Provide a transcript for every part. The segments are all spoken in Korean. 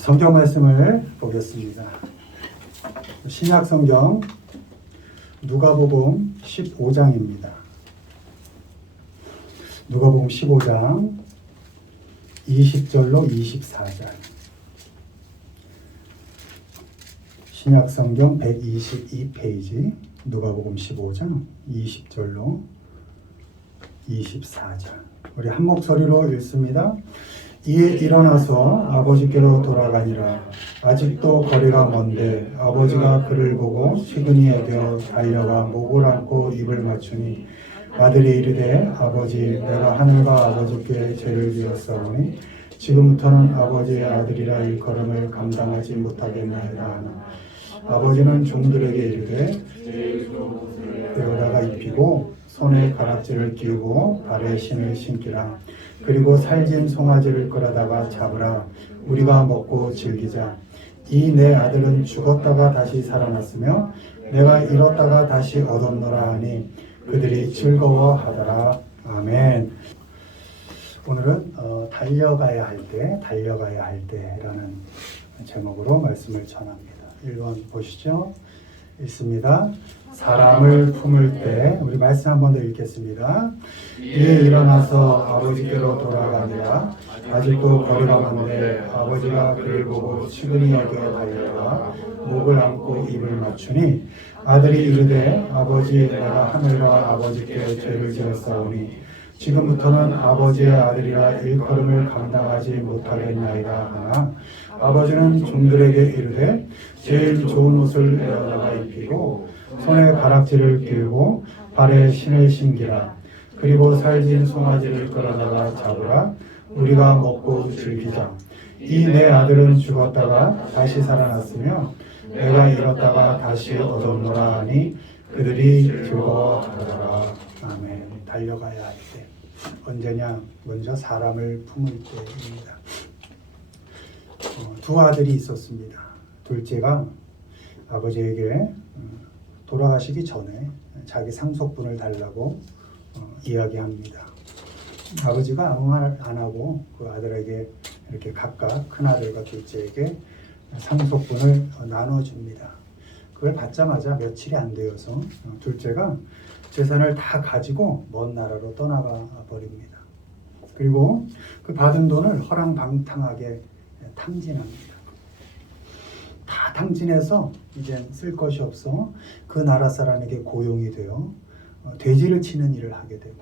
성경 말씀을 보겠습니다. 신약 성경 누가복음 15장입니다. 누가복음 15장 20절로 24절. 신약 성경 122페이지 누가복음 15장 20절로 24절. 우리 한 목소리로 읽습니다. 이에 일어나서 아버지께로 돌아가니라. 아직도 거리가 먼데 아버지가 그를 보고 시근히 여겨 달려가 목을 안고 입을 맞추니 아들이 이르되 아버지 내가 하늘과 아버지께 죄를 지었사오니 지금부터는 아버지의 아들이라 일컬음을 감당하지 못하겠나이다 하나 아버지는 종들에게 이르되 되어다가 입히고 손에 가락지를 끼우고 발에 신을 신기라. 그리고 살진 송아지를 끌어다가 잡으라. 우리가 먹고 즐기자. 이 내 아들은 죽었다가 다시 살아났으며 내가 잃었다가 다시 얻었노라 하니 그들이 즐거워하더라. 아멘. 오늘은 달려가야 할 때라는 제목으로 말씀을 전합니다. 1번 보시죠. 읽습니다. 사람을 품을 때 우리 말씀 한 번 더 읽겠습니다. 이에 일어나서 아버지께로 돌아가니라. 아직도 거리가 먼데 아버지가 그를 보고 시근히 여겨 달려가 목을 안고 입을 맞추니 아들이 이르되 아버지 내가 하늘과 아버지께 죄를 지었사오니 지금부터는 아버지의 아들이라 일컬음을 감당하지 못하겠나이다 하나 아버지는 종들에게 이르되 제일 좋은 옷을 내어다가 입히고 손에 가락지를 끼우고 발에 신을 신기라. 그리고 살진 송아지를 끌어다가 잡으라. 우리가 먹고 즐기자. 이 내 아들은 죽었다가 다시 살아났으며 내가 잃었다가 다시 얻었노라 하니 그들이 즐거워하더라. 아멘. 달려가야 할 때. 언제냐? 먼저 사람을 품을 때입니다. 두 아들이 있었습니다. 둘째가 아버지에게 돌아가시기 전에 자기 상속분을 달라고 이야기합니다. 아버지가 아무 말 안 하고 그 아들에게 이렇게 각각 큰아들과 둘째에게 상속분을 나눠줍니다. 그걸 받자마자 며칠이 안 되어서 둘째가 재산을 다 가지고 먼 나라로 떠나가 버립니다. 그리고 그 받은 돈을 허랑방탕하게 탕진합니다. 다 탕진해서 이제 쓸 것이 없어 그 나라 사람에게 고용이 되어 돼지를 치는 일을 하게 되고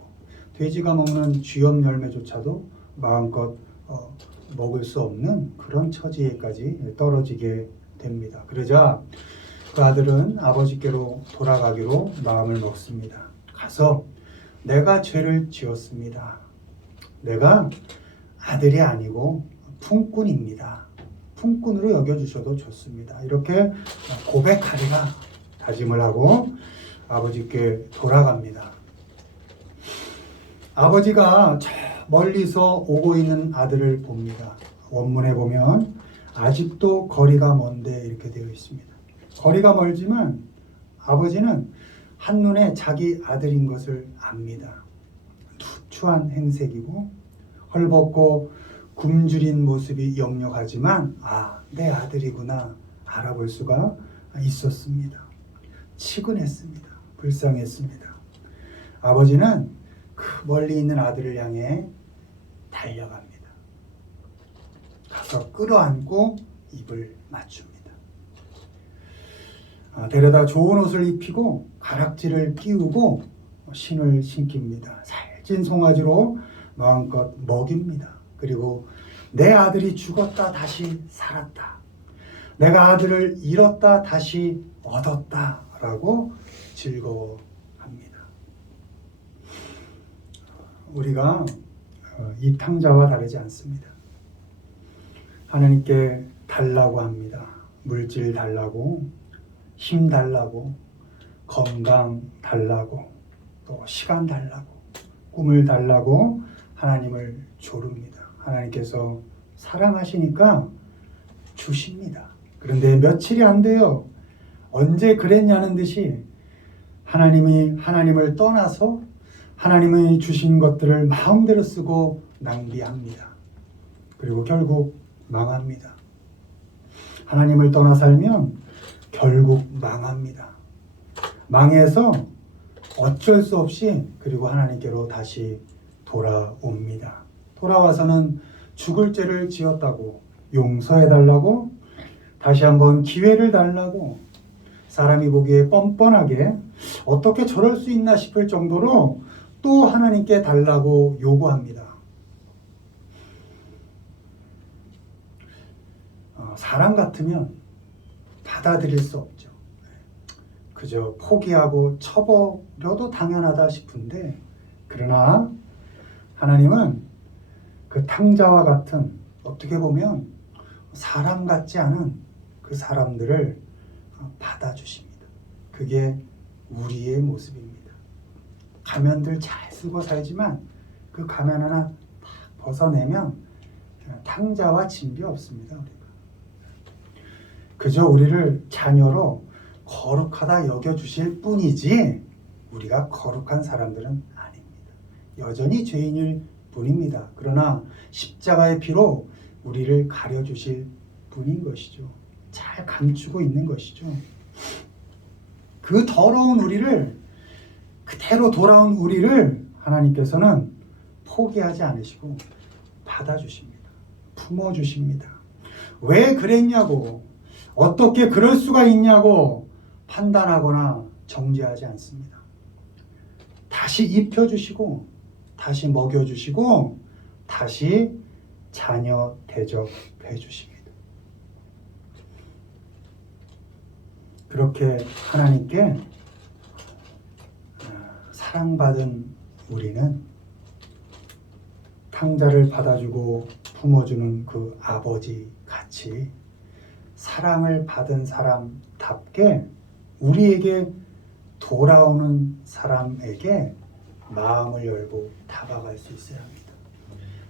돼지가 먹는 쥐염 열매조차도 마음껏 먹을 수 없는 그런 처지에까지 떨어지게 됩니다. 그러자 그 아들은 아버지께로 돌아가기로 마음을 먹습니다. 가서 내가 죄를 지었습니다. 내가 아들이 아니고 품꾼입니다. 품꾼으로 여겨주셔도 좋습니다. 이렇게 고백하리라 다짐을 하고 아버지께 돌아갑니다. 아버지가 저 멀리서 오고 있는 아들을 봅니다. 원문에 보면 아직도 거리가 먼데 이렇게 되어 있습니다. 거리가 멀지만 아버지는 한눈에 자기 아들인 것을 압니다. 투추한 행색이고 헐벗고 굶주린 모습이 역력하지만 내 아들이구나 알아볼 수가 있었습니다. 치근했습니다. 불쌍했습니다. 아버지는 그 멀리 있는 아들을 향해 달려갑니다. 가서 끌어안고 입을 맞춥니다. 데려다 좋은 옷을 입히고 가락지를 끼우고 신을 신깁니다. 살찐 송아지로 마음껏 먹입니다. 그리고 내 아들이 죽었다 다시 살았다. 내가 아들을 잃었다 다시 얻었다 라고 즐거워합니다. 우리가 이 탕자와 다르지 않습니다. 하나님께 달라고 합니다. 물질 달라고, 힘 달라고, 건강 달라고, 또 시간 달라고, 꿈을 달라고 하나님을 조릅니다. 하나님께서 사랑하시니까 주십니다. 그런데 며칠이 안 돼요. 언제 그랬냐는 듯이 하나님을 떠나서 하나님이 주신 것들을 마음대로 쓰고 낭비합니다. 그리고 결국 망합니다. 하나님을 떠나 살면 결국 망합니다. 망해서 어쩔 수 없이 그리고 하나님께로 다시 돌아옵니다. 돌아와서는 죽을 죄를 지었다고 용서해달라고 다시 한번 기회를 달라고 사람이 보기에 뻔뻔하게 어떻게 저럴 수 있나 싶을 정도로 또 하나님께 달라고 요구합니다. 사람 같으면 받아들일 수 없죠. 그저 포기하고 쳐버려도 당연하다 싶은데 그러나 하나님은 그 탕자와 같은 어떻게 보면 사람 같지 않은 그 사람들을 받아주십니다. 그게 우리의 모습입니다. 가면들 잘 쓰고 살지만 그 가면 하나 딱 벗어내면 탕자와 진비 없습니다. 우리가. 그저 우리를 자녀로 거룩하다 여겨주실 뿐이지 우리가 거룩한 사람들은 아닙니다. 여전히 죄인일 뿐입니다. 그러나 십자가의 피로 우리를 가려주실 분인 것이죠. 잘 감추고 있는 것이죠. 그 더러운 우리를 그대로 돌아온 우리를 하나님께서는 포기하지 않으시고 받아주십니다. 품어주십니다. 왜 그랬냐고 어떻게 그럴 수가 있냐고 판단하거나 정죄하지 않습니다. 다시 입혀주시고 다시 먹여주시고 다시 자녀 대접해 주십니다. 그렇게 하나님께 사랑받은 우리는 탕자를 받아주고 품어주는 그 아버지 같이 사랑을 받은 사람답게 우리에게 돌아오는 사람에게 마음을 열고 다가갈 수 있어야 합니다.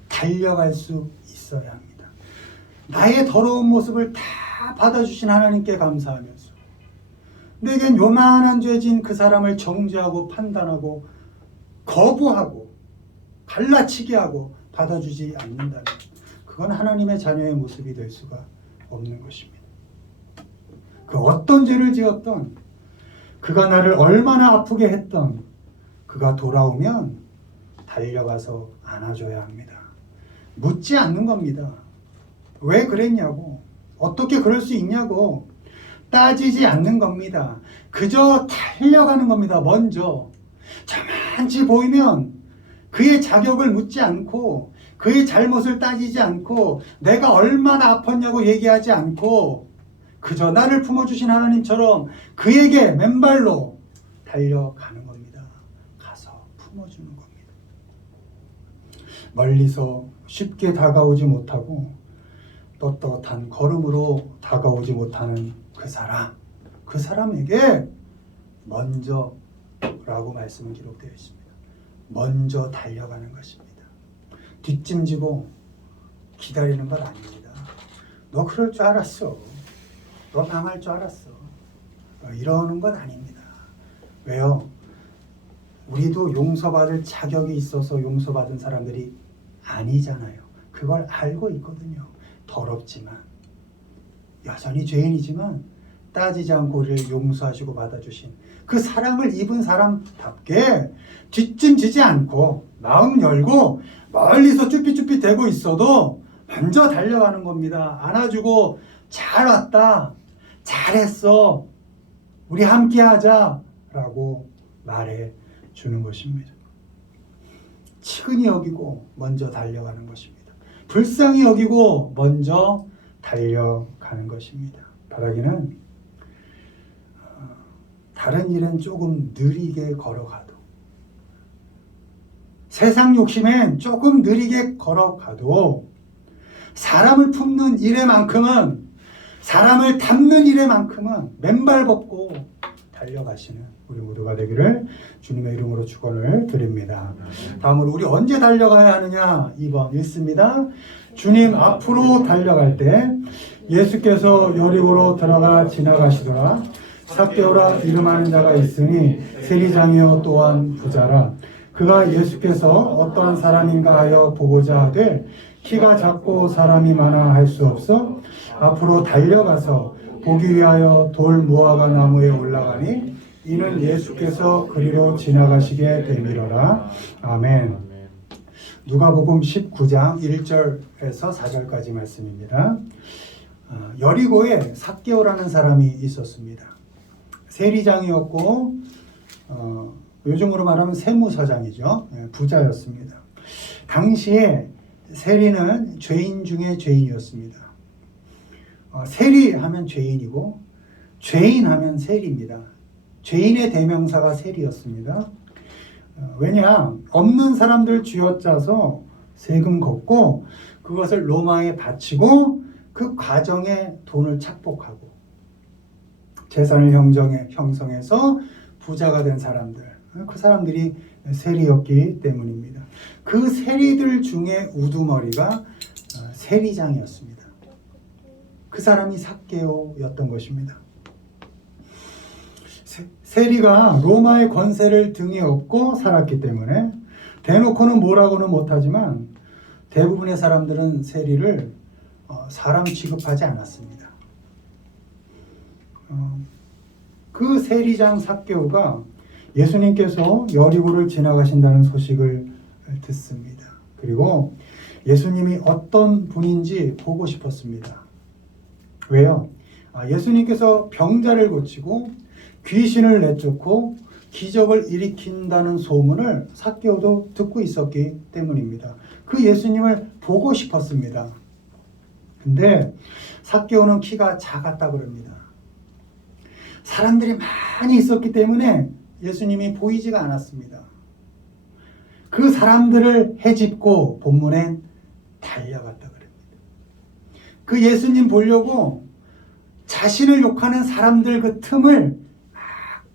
달려갈 수 있어야 합니다. 나의 더러운 모습을 다 받아주신 하나님께 감사하면서 내겐 요만한 죄진 그 사람을 정죄하고 판단하고 거부하고 갈라치게 하고 받아주지 않는다면 그건 하나님의 자녀의 모습이 될 수가 없는 것입니다. 그 어떤 죄를 지었던 그가 나를 얼마나 아프게 했던 그가 돌아오면 달려가서 안아줘야 합니다. 묻지 않는 겁니다. 왜 그랬냐고 어떻게 그럴 수 있냐고 따지지 않는 겁니다. 그저 달려가는 겁니다. 먼저 저만치 보이면 그의 자격을 묻지 않고 그의 잘못을 따지지 않고 내가 얼마나 아팠냐고 얘기하지 않고 그저 나를 품어주신 하나님처럼 그에게 맨발로 달려가는 겁니다. 가서 품어주는 겁니다. 멀리서 쉽게 다가오지 못하고 떳떳한 걸음으로 다가오지 못하는 그 사람에게 먼저라고 말씀은 기록되어 있습니다. 먼저 달려가는 것입니다. 뒷짐지고 기다리는 것 아닙니다. 너 그럴 줄 알았어. 너 망할 줄 알았어. 이러는 건 아닙니다. 왜요? 우리도 용서받을 자격이 있어서 용서받은 사람들이 아니잖아요. 그걸 알고 있거든요. 더럽지만 여전히 죄인이지만 따지지 않고 우리를 용서하시고 받아주신 그 사랑을 입은 사람답게 뒷짐지지 않고 마음 열고 멀리서 쭈삣쭈삣 대고 있어도 먼저 달려가는 겁니다. 안아주고 잘 왔다. 잘했어. 우리 함께 하자. 라고 말해 주는 것입니다. 치근히 여기고 먼저 달려가는 것입니다. 불쌍히 여기고 먼저 달려가는 것입니다. 바라기는 다른 일은 조금 느리게 걸어가도 세상 욕심엔 조금 느리게 걸어가도 사람을 품는 일에만큼은 사람을 담는 일에만큼은 맨발 벗고 달려가시는 우리 모두가 되기를 주님의 이름으로 축원을 드립니다. 다음으로 우리 언제 달려가야 하느냐? 2번 읽습니다. 주님 앞으로 달려갈 때 예수께서 여리고로 들어가 지나가시더라. 삭개오라 이름하는 자가 있으니 세리장이요 또한 부자라. 그가 예수께서 어떠한 사람인가 하여 보고자 하되 키가 작고 사람이 많아 할 수 없어 앞으로 달려가서 보기 위하여 돌 무화과 나무에 올라가니 이는 예수께서 그리로 지나가시게 됨이로라. 아멘. 누가복음 19장 1절에서 4절까지 말씀입니다. 여리고에 삭개오라는 사람이 있었습니다. 세리장이었고 요즘으로 말하면 세무서장이죠. 부자였습니다. 당시에 세리는 죄인 중에 죄인이었습니다. 세리하면 죄인이고 죄인하면 세리입니다. 죄인의 대명사가 세리였습니다. 왜냐? 없는 사람들 쥐어짜서 세금 걷고 그것을 로마에 바치고 그 과정에 돈을 착복하고 재산을 형성해서 부자가 된 사람들, 그 사람들이 세리였기 때문입니다. 그 세리들 중에 우두머리가 세리장이었습니다. 그 사람이 삭개오였던 것입니다. 세리가 로마의 권세를 등에 업고 살았기 때문에 대놓고는 뭐라고는 못하지만 대부분의 사람들은 세리를 사람 취급하지 않았습니다. 그 세리장 삭개오가 예수님께서 여리고를 지나가신다는 소식을 듣습니다. 그리고 예수님이 어떤 분인지 보고 싶었습니다. 왜요? 예수님께서 병자를 고치고 귀신을 내쫓고 기적을 일으킨다는 소문을 삭개오도 듣고 있었기 때문입니다. 그 예수님을 보고 싶었습니다. 근데 삭개오는 키가 작았다 그럽니다. 사람들이 많이 있었기 때문에 예수님이 보이지가 않았습니다. 그 사람들을 헤집고 본문엔 달려갔다 그럽니다. 그 예수님 보려고 자신을 욕하는 사람들 그 틈을 막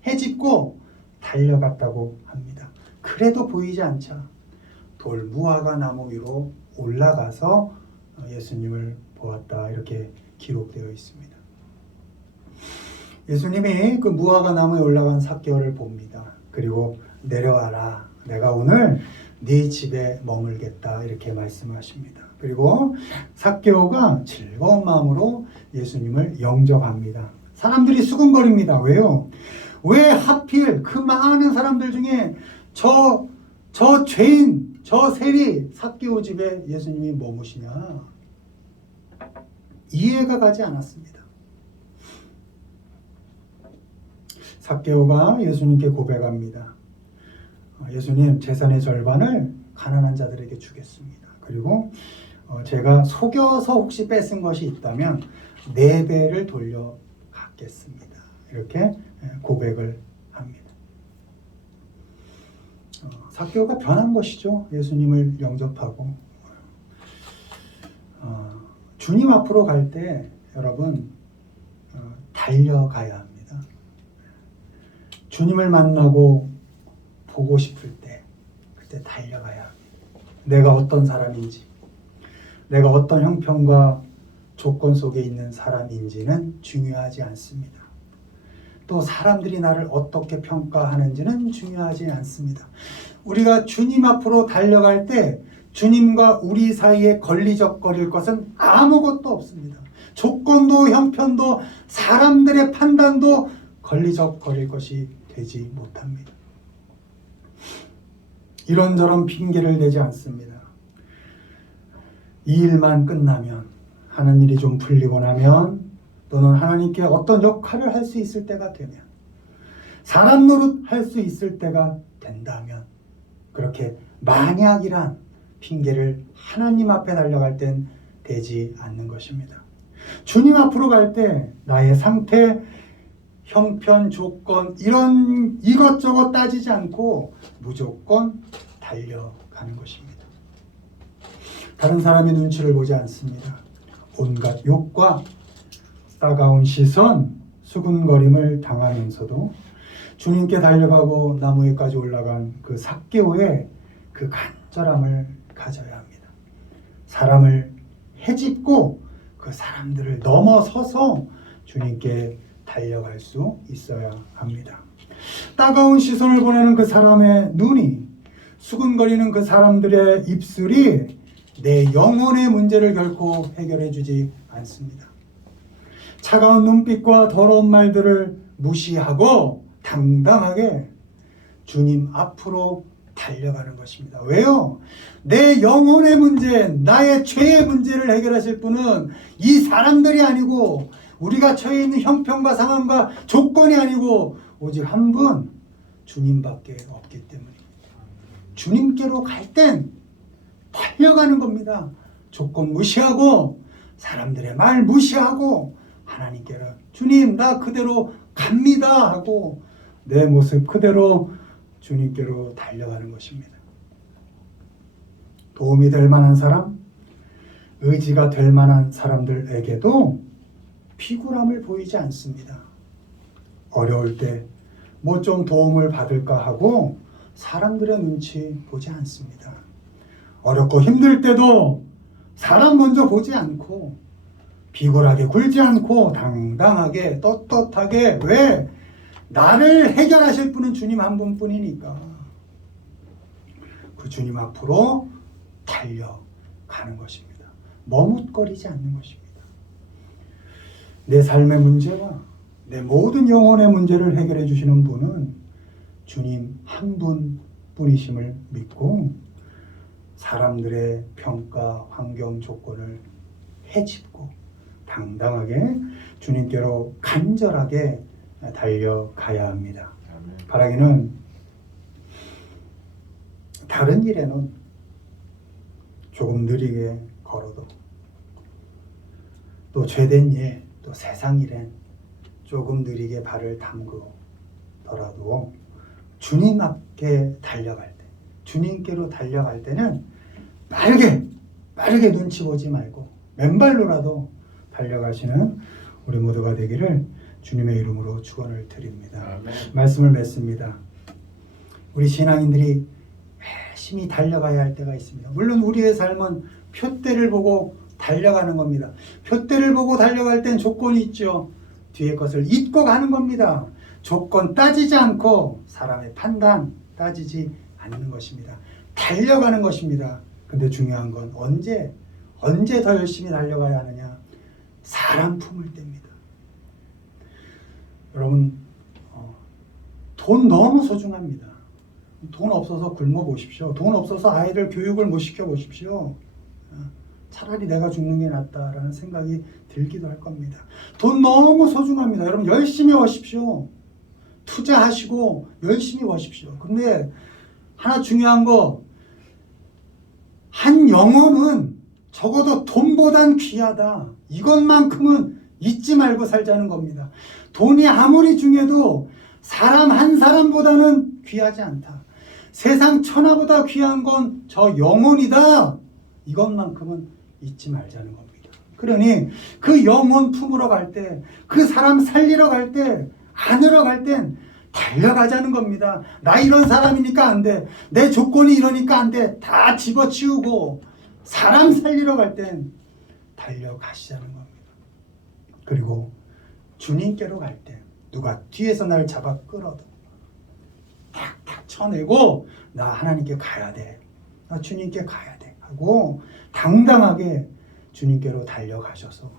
헤집고 달려갔다고 합니다. 그래도 보이지 않자 돌 무화과 나무 위로 올라가서 예수님을 보았다, 이렇게 기록되어 있습니다. 예수님이 그 무화과 나무에 올라간 삭개오를 봅니다. 그리고 내려와라, 내가 오늘 네 집에 머물겠다, 이렇게 말씀하십니다. 그리고 삭개오가 즐거운 마음으로 예수님을 영접합니다. 사람들이 수군거립니다. 왜요? 왜 하필 그 많은 사람들 중에 저 죄인, 저 세리 삭개오 집에 예수님이 머무시냐? 이해가 가지 않았습니다. 삭개오가 예수님께 고백합니다. 예수님, 재산의 절반을 가난한 자들에게 주겠습니다. 그리고 제가 속여서 혹시 뺏은 것이 있다면 4배를 돌려받겠습니다. 이렇게 고백을 합니다. 삭개오가 변한 것이죠. 예수님을 영접하고. 주님 앞으로 갈 때 여러분 달려가야 합니다. 주님을 만나고 보고 싶을 때 그때 달려가야 합니다. 내가 어떤 사람인지, 내가 어떤 형편과 조건 속에 있는 사람인지는 중요하지 않습니다. 또 사람들이 나를 어떻게 평가하는지는 중요하지 않습니다. 우리가 주님 앞으로 달려갈 때 주님과 우리 사이에 걸리적거릴 것은 아무것도 없습니다. 조건도 형편도 사람들의 판단도 걸리적거릴 것이 되지 못합니다. 이런저런 핑계를 대지 않습니다. 이 일만 끝나면, 하는 일이 좀 풀리고 나면, 또는 하나님께 어떤 역할을 할 수 있을 때가 되면, 사람 노릇 할 수 있을 때가 된다면, 그렇게 만약이란 핑계를 하나님 앞에 달려갈 땐 되지 않는 것입니다. 주님 앞으로 갈 때 나의 상태, 형편, 조건 이런 이것저것 따지지 않고 무조건 달려가는 것입니다. 다른 사람의 눈치를 보지 않습니다. 온갖 욕과 따가운 시선, 수군거림을 당하면서도 주님께 달려가고 나무에까지 올라간 그 삭개오의 그 간절함을 가져야 합니다. 사람을 헤집고 그 사람들을 넘어서서 주님께 달려갈 수 있어야 합니다. 따가운 시선을 보내는 그 사람의 눈이, 수군거리는 그 사람들의 입술이 내 영혼의 문제를 결코 해결해 주지 않습니다. 차가운 눈빛과 더러운 말들을 무시하고 당당하게 주님 앞으로 달려가는 것입니다. 왜요? 내 영혼의 문제, 나의 죄의 문제를 해결하실 분은 이 사람들이 아니고 우리가 처해 있는 형편과 상황과 조건이 아니고 오직 한 분 주님밖에 없기 때문입니다. 주님께로 갈 땐 달려가는 겁니다. 조건 무시하고 사람들의 말 무시하고 하나님께로 주님 나 그대로 갑니다 하고 내 모습 그대로 주님께로 달려가는 것입니다. 도움이 될 만한 사람, 의지가 될 만한 사람들에게도 피굴함을 보이지 않습니다. 어려울 때 뭐 좀 도움을 받을까 하고 사람들의 눈치 보지 않습니다. 어렵고 힘들 때도 사람 먼저 보지 않고 비굴하게 굴지 않고 당당하게 떳떳하게 왜? 나를 해결하실 분은 주님 한 분뿐이니까 그 주님 앞으로 달려가는 것입니다. 머뭇거리지 않는 것입니다. 내 삶의 문제와 내 모든 영혼의 문제를 해결해 주시는 분은 주님 한 분뿐이심을 믿고 사람들의 평가, 환경, 조건을 헤집고 당당하게 주님께로 간절하게 달려가야 합니다. 바라기는 다른 일에는 조금 느리게 걸어도 또 죄된 일, 또 세상 일엔 조금 느리게 발을 담그더라도 주님 앞에 달려갈 때, 주님께로 달려갈 때는 빠르게 눈치 보지 말고 맨발로라도 달려가시는 우리 모두가 되기를 주님의 이름으로 축원을 드립니다. 아멘. 말씀을 맺습니다. 우리 신앙인들이 열심히 달려가야 할 때가 있습니다. 물론 우리의 삶은 표대를 보고 달려가는 겁니다. 표대를 보고 달려갈 땐 조건이 있죠. 뒤에 것을 잊고 가는 겁니다. 조건 따지지 않고 사람의 판단 따지지 않는 것입니다. 달려가는 것입니다. 근데 중요한 건 언제 더 열심히 달려가야 하느냐? 사람 품을 때입니다. 여러분 돈 너무 소중합니다. 돈 없어서 굶어 보십시오. 돈 없어서 아이들 교육을 못 시켜 보십시오. 차라리 내가 죽는 게 낫다라는 생각이 들기도 할 겁니다. 돈 너무 소중합니다. 여러분 열심히 버십시오. 투자하시고 열심히 버십시오. 근데 하나 중요한 거, 한 영혼은 적어도 돈보단 귀하다. 이것만큼은 잊지 말고 살자는 겁니다. 돈이 아무리 중요해도 사람 한 사람보다는 귀하지 않다. 세상 천하보다 귀한 건 저 영혼이다. 이것만큼은 잊지 말자는 겁니다. 그러니 그 영혼 품으러 갈 때, 그 사람 살리러 갈 때, 안으러 갈 땐 달려가자는 겁니다. 나 이런 사람이니까 안 돼. 내 조건이 이러니까 안 돼. 다 집어치우고 사람 살리러 갈 땐 달려가시자는 겁니다. 그리고 주님께로 갈 때 누가 뒤에서 날 잡아 끌어도 탁탁 쳐내고 나 하나님께 가야 돼. 나 주님께 가야 돼. 하고 당당하게 주님께로 달려가셔서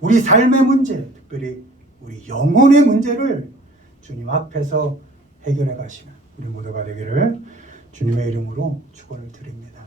우리 삶의 문제, 특별히 우리 영혼의 문제를 주님 앞에서 해결해 가시는 우리 모두가 되기를 주님의 이름으로 축원을 드립니다.